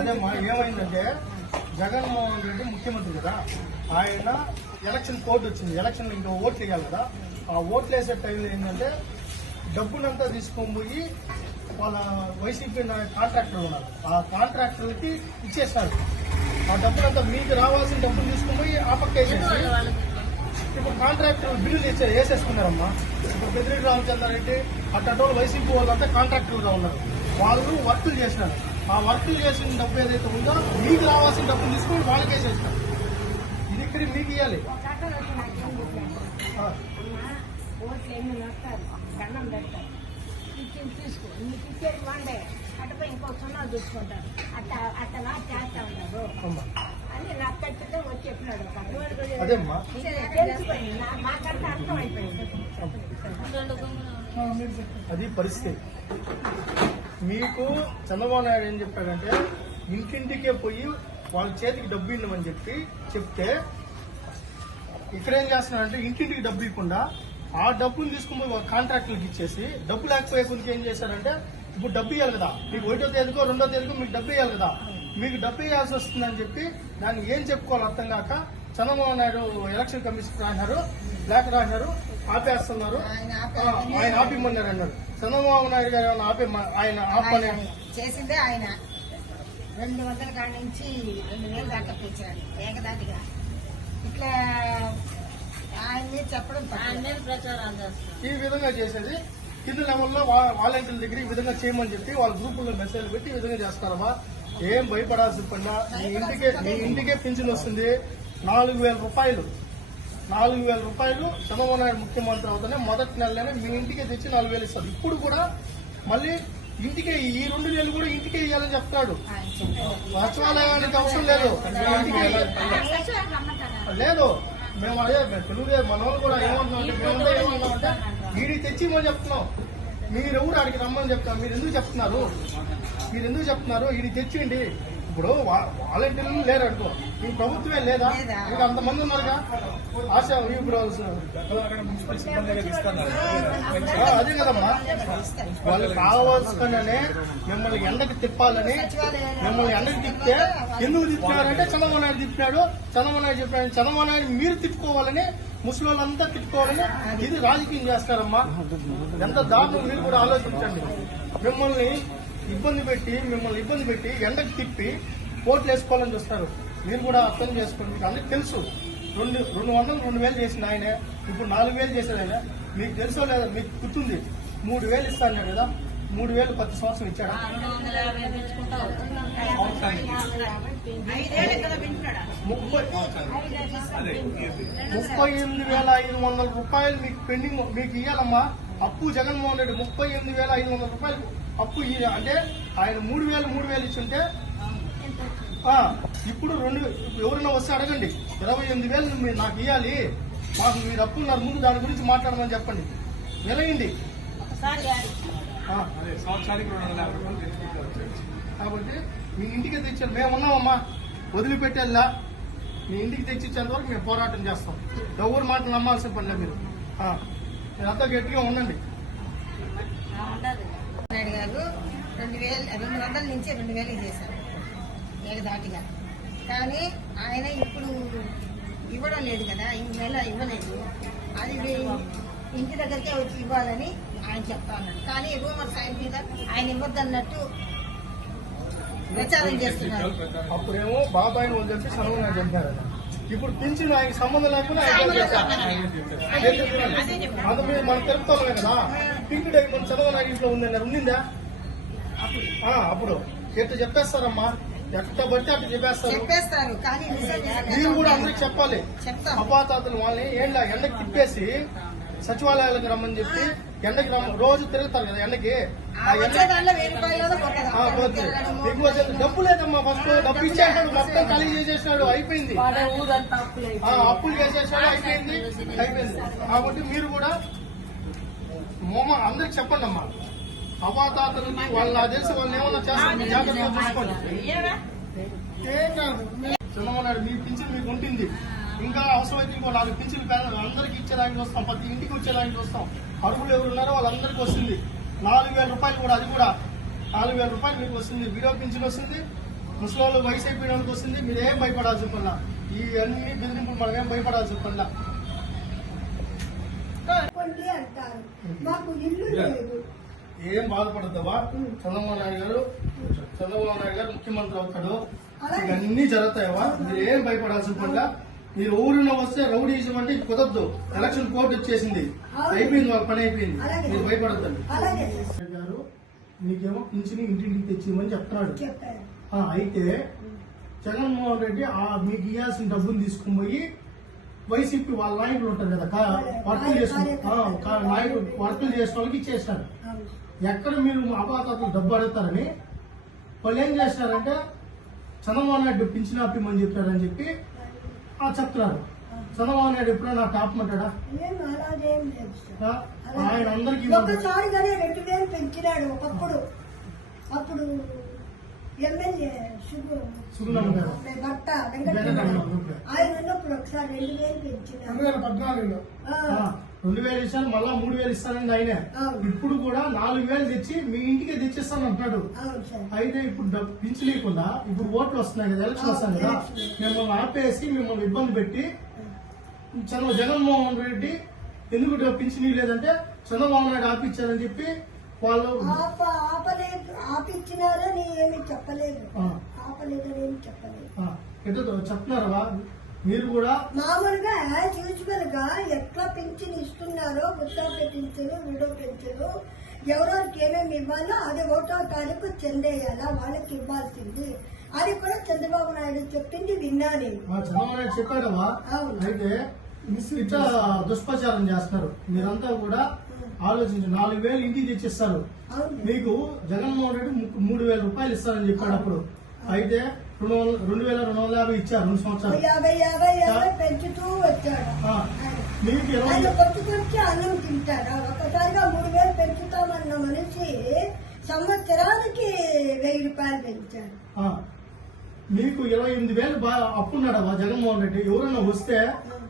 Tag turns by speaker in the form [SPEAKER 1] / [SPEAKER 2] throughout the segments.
[SPEAKER 1] అదే ఏమైందంటే జగన్మోహన్ రెడ్డి ముఖ్యమంత్రి కదా. ఆయన ఎలక్షన్ కోర్టు వచ్చింది. ఎలక్షన్ ఇంకా ఓట్లు వేయాలి కదా. ఆ ఓట్లు వేసే టైంలో ఏంటంటే డబ్బునంతా తీసుకొని పోయి వాళ్ళ వైసీపీ కాంట్రాక్టర్ ఉన్నారు. ఆ కాంట్రాక్టర్కి ఇచ్చేస్తారు ఆ డబ్బులంతా మీకు రావాల్సిన డబ్బులు తీసుకొని పోయి ఆ పక్క వేసేసి ఇప్పుడు కాంట్రాక్టర్ బిల్లులు ఇచ్చే వేసేసుకున్నారమ్మా. ఇప్పుడు పెద్దిరెడ్డి రామచంద్రారెడ్డి అట్టటోళ్ళు వైసీపీ వాళ్ళంతా కాంట్రాక్టర్గా ఉన్నారు. వాళ్ళు వర్కులు చేసినారు. ఆ వర్కులు చేసిన డబ్బు ఏదైతే ఉందో మీకు రావాల్సిన డబ్బులు తీసుకొని వాళ్ళకి వేసేస్తారు ఇది ఇక్కడ మీకు ఇవ్వాలి
[SPEAKER 2] తీసుకో. నీకు ఇచ్చేది వండే. అటుపై ఇంకో సున్నా చూసుకుంటారు. అట్ట చేస్తా అని నాకు వచ్చి చెప్పినాడు. తెలిసిపోయింది. మాకంటే అర్థమైపోయింది.
[SPEAKER 1] అది పరిస్థితి. మీకు చంద్రబాబు నాయుడు ఏం చెప్పాడంటే ఇంటింటికే పోయి వాళ్ళ చేతికి డబ్బు ఇవ్వమని చెప్పి చెప్తే ఇక్కడ ఏం చేస్తున్నారంటే ఇంటింటికి డబ్బు ఇవ్వకుండా ఆ డబ్బులు తీసుకుని కాంట్రాక్టులకు ఇచ్చేసి డబ్బు లేకపోయే కొద్దికి ఏం చేశారంటే ఇప్పుడు డబ్బు ఇవ్వాలి కదా మీకు ఒకటో తేదీకో రెండో తేదీకో మీకు డబ్బు ఇవ్వాలి కదా మీకు డబ్బు ఇవ్వాల్సి వస్తుందని చెప్పి దాన్ని ఏం చెప్పుకోవాలి అర్థం కాక చంద్రబాబు నాయుడు ఎలక్షన్ కమిషన్ రాసినారు లేఖ రాసినారు ఆపేస్తున్నారు. ఆయన ఆపిమ్మన్నారు అన్నారు చంద్రబాబు నాయుడు గారు ఏమన్నా ఆపే ఆయన
[SPEAKER 3] ఆయన చేసిందే ఆయన. రెండు వందల కాడ నుంచి రెండు వేలు దాకా పెంచాడు ఏకదాటిగా. ఇట్లా ఆయన మీద చెప్పడం తప్పు.
[SPEAKER 1] ఈ విధంగా చేసేది కింద లెవెల్లో వాలంటీర్ల దగ్గర ఈ విధంగా చేయమని చెప్పి వాళ్ళ గ్రూపుల్లో మెసేజ్ పెట్టి ఈ విధంగా చేస్తారమ్మా. ఏం భయపడాల్సిన మీ ఇంటికే ఇంటికే పింఛన్ వస్తుంది. నాలుగు వేల రూపాయలు. నాలుగు వేల రూపాయలు చంద్రబాబు నాయుడు ముఖ్యమంత్రి అవుతానే మొదటి నెలలోనే మీ ఇంటికే తెచ్చి నాలుగు వేలు ఇస్తారు ఇప్పుడు కూడా మళ్ళీ ఇంటికే ఈ రెండు నెలలు కూడా ఇంటికే ఇవ్వాలని
[SPEAKER 3] చెప్తాడు
[SPEAKER 1] సచివాలయానికి అవసరం లేదు. ఇంటికే లేదు. మేము అదే తెలుగుదేశం మన వాళ్ళు కూడా ఏమంటున్నాం అంటే మేమంతా ఏమంటున్నాం అంటే వీడికి తెచ్చి ఇవ్వమని చెప్తున్నాం. మీరు ఎవరు ఆడికి రమ్మని చెప్తాం మీరు ఎందుకు చెప్తున్నారు? మీరు ఎందుకు చెప్తున్నారు? వీడికి తెచ్చిండి ఇప్పుడు వాలంటీర్లు లేరు అనుకో ఈ ప్రభుత్వమే లేదా. ఇంకా అంతమంది ఉన్నారుగా? ఆశ ఇప్పుడు అదే కదమ్మా. వాళ్ళు కావాల్సుకునే మిమ్మల్ని ఎండకి తిప్పాలని మిమ్మల్ని ఎండకి తిప్పితే ఎందుకు తిప్పినారంటే చంద్రబాబు నాయుడు తిప్పినాడు చంద్రబాబు నాయుడు చెప్పాడు చంద్రబాబు నాయుడు మీరు తిట్టుకోవాలని ముసలి వాళ్ళంతా తిట్టుకోవాలని ఇది రాజకీయం చేస్తారమ్మా. ఎంత దారుణం మీరు కూడా ఆలోచించండి. మిమ్మల్ని ఇబ్బంది పెట్టి మిమ్మల్ని ఇబ్బంది పెట్టి ఎండకి తిప్పి కోట్లు వేసుకోవాలని చూస్తారు. మీరు కూడా అర్థం చేసుకోండి. మీకు అందరికి తెలుసు. రెండు రెండు వందలు రెండు వేలు చేసిన ఆయనే. ఇప్పుడు నాలుగు వేలు చేసేది ఆయన. మీకు తెలుసో లేదా మీకు గుర్తుంది. మూడు వేలు ఇస్తాను కదా. మూడు వేలు పది సంవత్సరం ఇచ్చాడు? ముప్పై ముప్పై ఎనిమిది వేల ఐదు వందల రూపాయలు మీకు పెండింగ్ మీకు ఇవ్వాలమ్మా అప్పు జగన్మోహన్ రెడ్డి ముప్పై ఎనిమిది వేల ఐదు వందల రూపాయలు అప్పు అంటే ఆయన మూడు వేలు మూడు వేలు ఇచ్చుంటే ఆ, ఇప్పుడు రెండు ఎవరైనా వస్తే అడగండి. ఇరవై ఎనిమిది వేలు మీరు నాకు ఇవ్వాలి మాకు మీరు అప్పు ఉన్నారు ముందు దాని గురించి మాట్లాడమని చెప్పండి. వెలయండి ఆ, కాబట్టి మీ ఇంటికి తెచ్చారు. మేము ఉన్నామమ్మా. వదిలిపెట్టేలా. మీ ఇంటికి తెచ్చిచ్చేంత వరకు మేము పోరాటం చేస్తాం. ఎవరు మాటలు నమ్మాల్సిన పనిలే మీరు. మీరంతా గట్టిగా ఉండండి.
[SPEAKER 3] నాయుడు గారు రెండు వేలు రెండు వందల నుంచి రెండు వేలు చేశారు. ఏకదాటిగా కానీ ఆయన ఇప్పుడు ఇవ్వడం లేదు కదా ఈ నెల ఇవ్వలేదు. అది ఇంటి దగ్గరికే వచ్చి ఇవ్వాలని ఆయన చెప్తా ఉన్నాడు. కానీ రూమర్స్ ఆయన మీద ఆయన ఇవ్వద్దన్నట్టు ప్రచారం చేస్తున్నారు.
[SPEAKER 1] అప్పుడేమో బాబాయిని వదిలేసి సర్వనాయుడు చంపారు ఇప్పుడు పింఛన్ ఆయనకి సంబంధం లేకుండా అది మీరు మనం తెలుపుతామే కదా. పింక్ డై మన చదవనాయుడు ఇంట్లో ఉందన్నారు ఉండిందా? అప్పుడు ఎట్లా చెప్పేస్తారమ్మా? ఎట్లా పడితే అట్లా చెప్పేస్తారు. మీరు కూడా అందరికి చెప్పాలి. అపాతాతలు వాళ్ళని ఏంట ఎండకి తిప్పేసి సచివాలయాలకు రమ్మని చెప్పి ఎండకి రమ్మ రోజు తిరుగుతారు కదా ఎండకి. డబ్బు లేదమ్మా ఫస్ట్ డబ్బు ఇచ్చేసాడు మొత్తం ఖాళీ చేసేసాడు అయిపోయింది. అప్పులు చేసేసాడు అయిపోయింది అయిపోయింది. కాబట్టి మీరు కూడా మొమ్మ అందరికి చెప్పండి అమ్మా. అవాతాతలకి వాళ్ళు నాకు తెలిసి వాళ్ళు ఏమన్నా చేస్తారు జాగ్రత్తగా చూసుకోండి. ఏం కాదు. చంద్రబాబు నాయుడు మీ పింఛన్ మీకు ఉంటుంది. ఇంకా అవసరమైతే ఇంకో నాలుగు పేద అందరికి ఇచ్చేదానికి వస్తాం. ప్రతి ఇంటికి వచ్చేదానికి వస్తాం. అర్హులు ఎవరు ఉన్నారో వాళ్ళందరికీ వస్తుంది. నాలుగు వేల రూపాయలు కూడా అది కూడా నాలుగు వేల రూపాయలు మీకు వస్తుంది. వీడియో పింఛన్ వస్తుంది. ముసలి వయసు అయిపోయిన వాళ్ళకి వస్తుంది. మీరు ఏం భయపడాల్సిన పనిలా ఈ అన్ని బెదిరింపులు మనం ఏం పనిలా
[SPEAKER 4] ఇల్లు లేదు.
[SPEAKER 1] ఏం బాధపడద్దావా చంద్రబాబు నాయుడు గారు చంద్రబాబు నాయుడు గారు ముఖ్యమంత్రి అవుతాడు. ఇవన్నీ జరుగుతాయవా మీరు ఏం భయపడాల్సిన పనిలా మీరు ఊరిలో వస్తే రౌడీజం అంటే ఇది కుదరదు. ఎలక్షన్ కోర్టు వచ్చేసింది. అయిపోయింది వాళ్ళ పని అయిపోయింది.
[SPEAKER 4] అలాగే.
[SPEAKER 1] మీరు భయపడద్దండి. గారు మీకేమో పింఛని ఇంటింటికి తెచ్చిమని చెప్తున్నాడు. అయితే జగన్మోహన్ రెడ్డి ఆ మీకు ఇవ్వాల్సిన డబ్బులు తీసుకుని పోయి వైసీపీ వాళ్ళ నాయకులు ఉంటారు కదా కా- వర్కులు చేసుకుని నాయకులు వర్కులు చేసిన వాళ్ళకి ఇచ్చేసినారు.
[SPEAKER 4] అవును.
[SPEAKER 1] ఎక్కడ మీరు అపాతాతలు డబ్బు అడుగుతారని వాళ్ళు ఏం చేస్తారంటే చంద్రబాబు నాయుడు పింఛన్ ఆపిమని చెప్పారని చెప్పి చెప్తున్నారు. చంద్రబాబు నాయుడు ఎప్పుడైనా నాకు ఆపమంటాడా?
[SPEAKER 4] ఏం అలాగేం లేదు సార్.
[SPEAKER 1] ఆ, ఆయన అందరికీ.
[SPEAKER 4] ఒక్కసారిగానే రెండు వేలు పెంచినాడు ఒకప్పుడు. అప్పుడు ఎమ్మెల్యే
[SPEAKER 1] సుగుణమ్మ గారు.
[SPEAKER 4] భర్త
[SPEAKER 1] వెంకటరమణ.
[SPEAKER 4] ఆయన ఉన్నప్పుడు ఒకసారి రెండు వేలు పెంచినాడు.
[SPEAKER 1] రెండు వేల పద్నాలుగులో.
[SPEAKER 4] ఆ,
[SPEAKER 1] రెండు వేలు ఇస్తాను మళ్ళా మూడు వేలు ఇస్తానని ఆయనే. ఇప్పుడు కూడా నాలుగు వేలు తెచ్చి మీ ఇంటికి తెచ్చిస్తాను అంటున్నాడు. అయితే ఇప్పుడు డబ్బు పింఛలేకుండా ఇప్పుడు ఓట్లు వస్తున్నాయి కదా ఎలక్షన్ వస్తాయి కదా. మిమ్మల్ని ఆపేసి మిమ్మల్ని ఇబ్బంది పెట్టి చంద్ర జగన్మోహన్ రెడ్డి ఎందుకు పింఛనీ లేదంటే చంద్రబాబు నాయుడు ఆపిచ్చారని చెప్పి వాళ్ళు
[SPEAKER 4] ఆపిచ్చినారని ఏమి చెప్పలేదు.
[SPEAKER 1] ఆ,
[SPEAKER 4] ఆపలేదని ఏమి చెప్పలేదు.
[SPEAKER 1] చెప్తున్నారా? మీరు కూడా?
[SPEAKER 4] మామూలుగా యాజ్ యూజువల్గా ఎట్లా పెన్షన్ ఇస్తున్నారో వృద్ధాప్య పెన్షన్ విడో పెన్షన్ ఎవరెవరికి ఏమేమి ఇవ్వాలో అది ఒకటో తారీఖు చెందేయాలా వాళ్ళకి ఇవ్వాల్సింది. అది కూడా చంద్రబాబు నాయుడు చెప్పింది విన్నా నేను.
[SPEAKER 1] మా చంద్రబాబు నాయుడు చెప్పాడవా
[SPEAKER 4] అవును.
[SPEAKER 1] అయితే ఇట్లా దుష్ప్రచారం చేస్తున్నారు మీరంతా కూడా ఆలోచించి. నాలుగు వేలు ఇంటికి తెచ్చిస్తారు. మీకు జగన్మోహన్ రెడ్డి మూడు వేల రూపాయలు ఇస్తారని చెప్పాడు అప్పుడు. అయితే రెండు వందల రెండు వేల రెండు వందల యాభై ఇచ్చారు రెండు సంవత్సరాలు.
[SPEAKER 4] యాభై యాభై యాభై పెంచుతూ వచ్చాడు.
[SPEAKER 1] మీకు ఇరవై
[SPEAKER 4] ఆయన కొంచెం కొంచెం అన్నం తింటాడా. ఒకసారిగా మూడు వేలు పెంచుతామన్న మనిషి సంవత్సరానికి వెయ్యి రూపాయలు పెంచాడు.
[SPEAKER 1] మీకు ఇరవై ఎనిమిది వేలు బాగా అప్పున్నాడవా జగన్మోహన్ రెడ్డి? ఎవరైనా వస్తే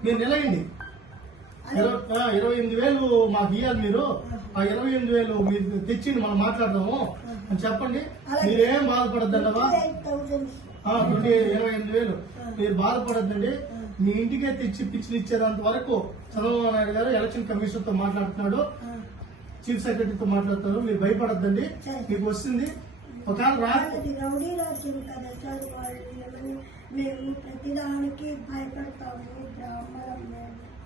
[SPEAKER 1] మీరు నిలయండి. ఇరవై ఎనిమిది వేలు మాకు ఇవ్వాలి మీరు. ఆ. ఇరవై ఎనిమిది వేలు మీరు తెచ్చిండి మనం మాట్లాడదాము. అని చెప్పండి. మీరేం బాధపడద్దండవా ట్వంటీ ఇరవై ఎనిమిది వేలు. మీరు బాధపడద్దండి. మీ ఇంటికే తెచ్చి పిచ్చిలు ఇచ్చేంత వరకు చంద్రబాబు నాయుడు గారు ఎలక్షన్ కమిషన్తో మాట్లాడుతున్నాడు. చీఫ్ సెక్రటరీతో మాట్లాడుతున్నారు మీరు భయపడద్దండి. మీకు వస్తుంది. ఒకవేళ
[SPEAKER 4] మేము ప్రతిదానికి భయపడతాము.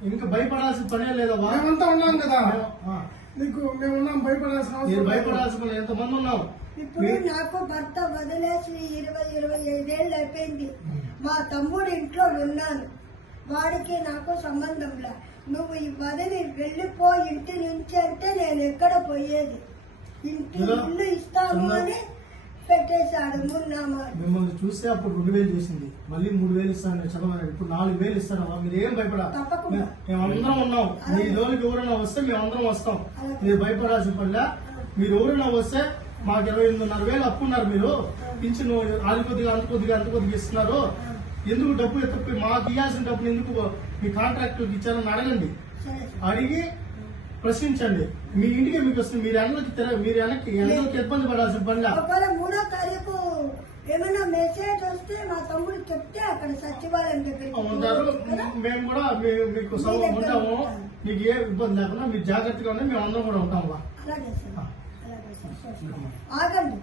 [SPEAKER 1] ఇంకా భయపడాల్సిన పనే లేదా
[SPEAKER 5] మేమంతా ఉన్నాం కదా.
[SPEAKER 1] ఆ,
[SPEAKER 5] నీకు మేము ఉన్నాం భయపడాల్సిన
[SPEAKER 1] మీరు
[SPEAKER 5] అవసరం లేదు.
[SPEAKER 1] భయపడాల్సిన పని ఎంతమంది ఉన్నాం?
[SPEAKER 4] ఇప్పుడు నాకు భర్త వదిలేసి ఇరవై ఇరవై ఐదేళ్ళు అయిపోయింది. మా తమ్ముడు ఇంట్లో ఉన్నాను వాడికి నాకు సంబంధం లే. నువ్వు ఈ వదిలి వెళ్ళిపో ఇంటి నుంచి అంటే నేను ఎక్కడ పోయేది? ఇంటి
[SPEAKER 1] ఇలా
[SPEAKER 4] ఇల్లు ఇస్తాము అని పెట్టేశాడు
[SPEAKER 1] మిమ్మల్ని చూస్తే అప్పుడు రెండు వేలు చేసింది. మళ్ళీ మూడు వేలు ఇస్తాను చదవలేదు. ఇప్పుడు నాలుగు వేలు ఇస్తానమ్మా మీరు ఏం భయపడా. మేమందరం ఉన్నాం. మీ జోలికి ఎవరైనా వస్తే మేమందరం వస్తాం. మీరు భయపడాల్సిన పనిలే మీరు ఎవరైనా వస్తే మాకు ఇరవై ఎనిమిదిన్నర వేలు అప్పున్నారు మీరు. పింఛను అది కొద్దిగా అంత కొద్దిగా అంత కొద్దిగా ఇస్తున్నారు. ఎందుకు డబ్బు ఎత్తుకుపోయి మాకు ఇవ్వాల్సిన డబ్బులు ఎందుకు మీ కాంట్రాక్టర్కి ఇచ్చారని అడగండి. అడిగి ప్రశ్నించండి. మీ ఇంటికి మీకు వస్తుంది. మీరు తిరగ మీరు వెనక్కి వెనక్కి ఇబ్బంది పడాల్సిన పనిలే?
[SPEAKER 4] ఒకవేళ మూడో తారీఖు ఏమైనా మెసేజ్ వస్తే మా తమ్ముడు చెప్తే అక్కడ సచివాలయం దగ్గరికి
[SPEAKER 1] ఉంటారు? మేము కూడా మీకు ఉంటాము. మీకు ఏ ఇబ్బంది లేకుండా మీరు జాగ్రత్తగా ఉండి మేము అందరం కూడా
[SPEAKER 4] అలాగే అలాగే సార్. ఆగండి